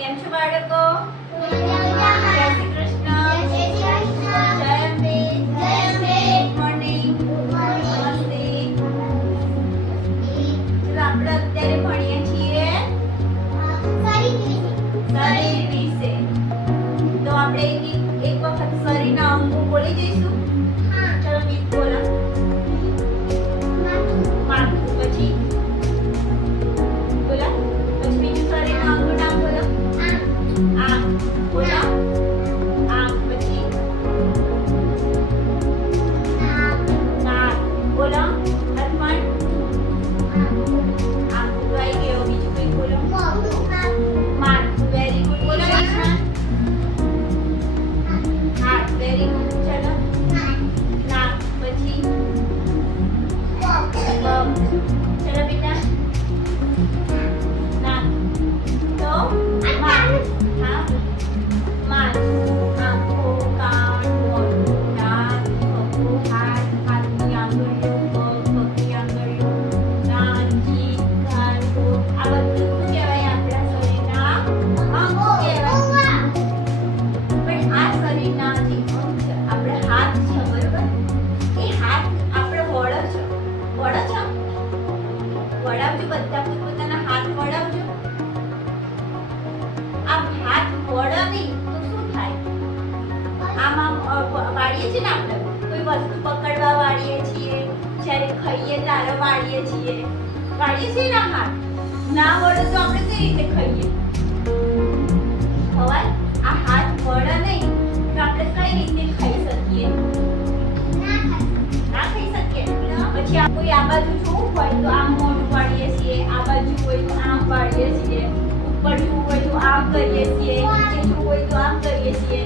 કેમ છો બાળકો? જય શ્રી કૃષ્ણ. જય અંબે. ગુડ મોર્નિંગ નમસ્તે. ચલો આપણે અત્યારે ભણીએ છીએ શરીર વિશે. તો આપણે એક એક વખત શરીરના અંગો બોલી જઈશું. વાળીએ છીએ ને આપણે? કોઈ વસ્તુ પકડવા વાળીએ છીએ જ્યારે ખાઈએ ત્યારે વાળીએ છીએ. વાળીએ છીએ ને હાથ ના વળે તો આપણે કઈ રીતે ખાઈએ? ખવાય આ હાથ વળે નહીં તો આપણે કઈ રીતે ખાઈ શકીએ? ના ખાઈ શકીએ. પછી આ કોઈ આ બાજુ જોવું હોય તો આમ મોઢું વાળીએ છીએ આ બાજુ હોય તો આમ વાળીએ છીએ ઉપર જોવું હોય તો આમ કરીએ છીએ નીચે જોવું હોય તો આમ કરીએ છીએ.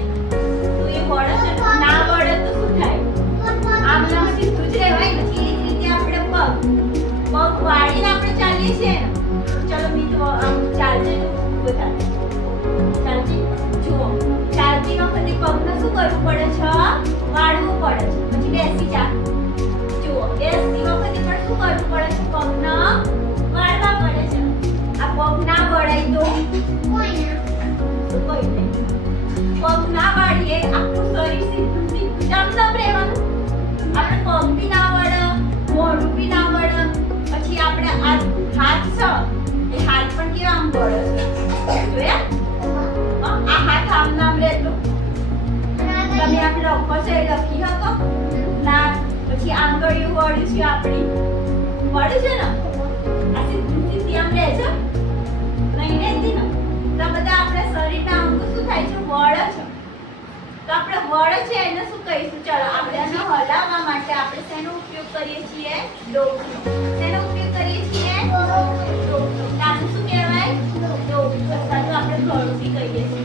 ચાલીએ ચલો બીજું આમ ચાલતી વખતે પગને શું કરવું પડે છે? વાળવું પડે છે. પછી જુઓ, બેસતી પણ શું કરવું પડે છે? પગને વાળવા છે. આ પગ ના વળાય તો પગ ના વાળીએ શરીર સીધું સીધું જમઝમ રહેવાનું. આપણે પગ ના છે આપણી વળ્યું છે ને, આ સીધી આમ રહે છે. નહીં રહેતી ને. તો બધા આપણા શરીરના અંગો શું થાય છે? વળ છે. તો આપણે વળ છે એને શું કહીશું? ચાલો, આપણે એને હલાવવા માટે આપણે શેનો ઉપયોગ કરીએ છીએ? ડોકનો. શેનો ઉપયોગ કરીએ છીએ? ડોકનો. આનું શું કહેવાય? ડોક અથવા તો આપણે બી કહીએ છીએ.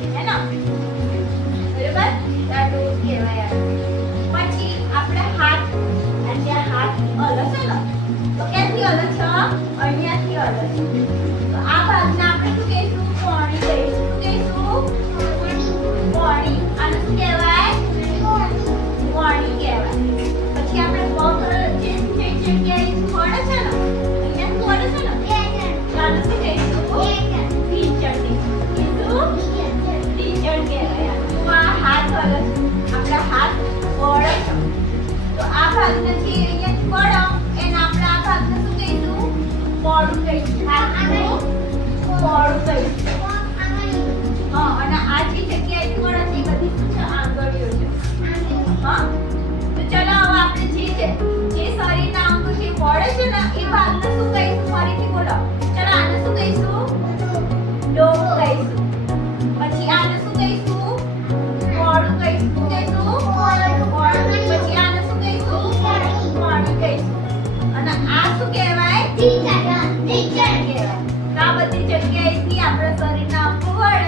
ભાગને જે એને આપણે આ ભાગને શું કહીશું? પોળું કહીશું. જગ્યાએથી આપણે શરીરને આપવું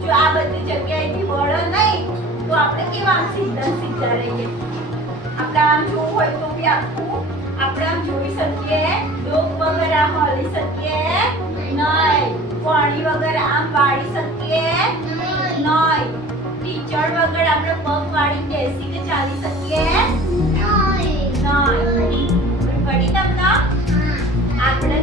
જો આ બધી જગ્યાએથી વળે નહીં તો આપણે કેવા સીધા સીધા રહીએ? આપણે આમ જોવું હોય તો બી આખું આપણે આમ જોઈ શકીએ ડોક વગર આમ હલી શકીએ નહીં. પાણી વગર આમ વાળી શકીએ નહીં. ટીચર વગર આપણે પગ વાળી બેસીને ચાલી શકીએ નહીં. નહીં. પડી તમને? આપણે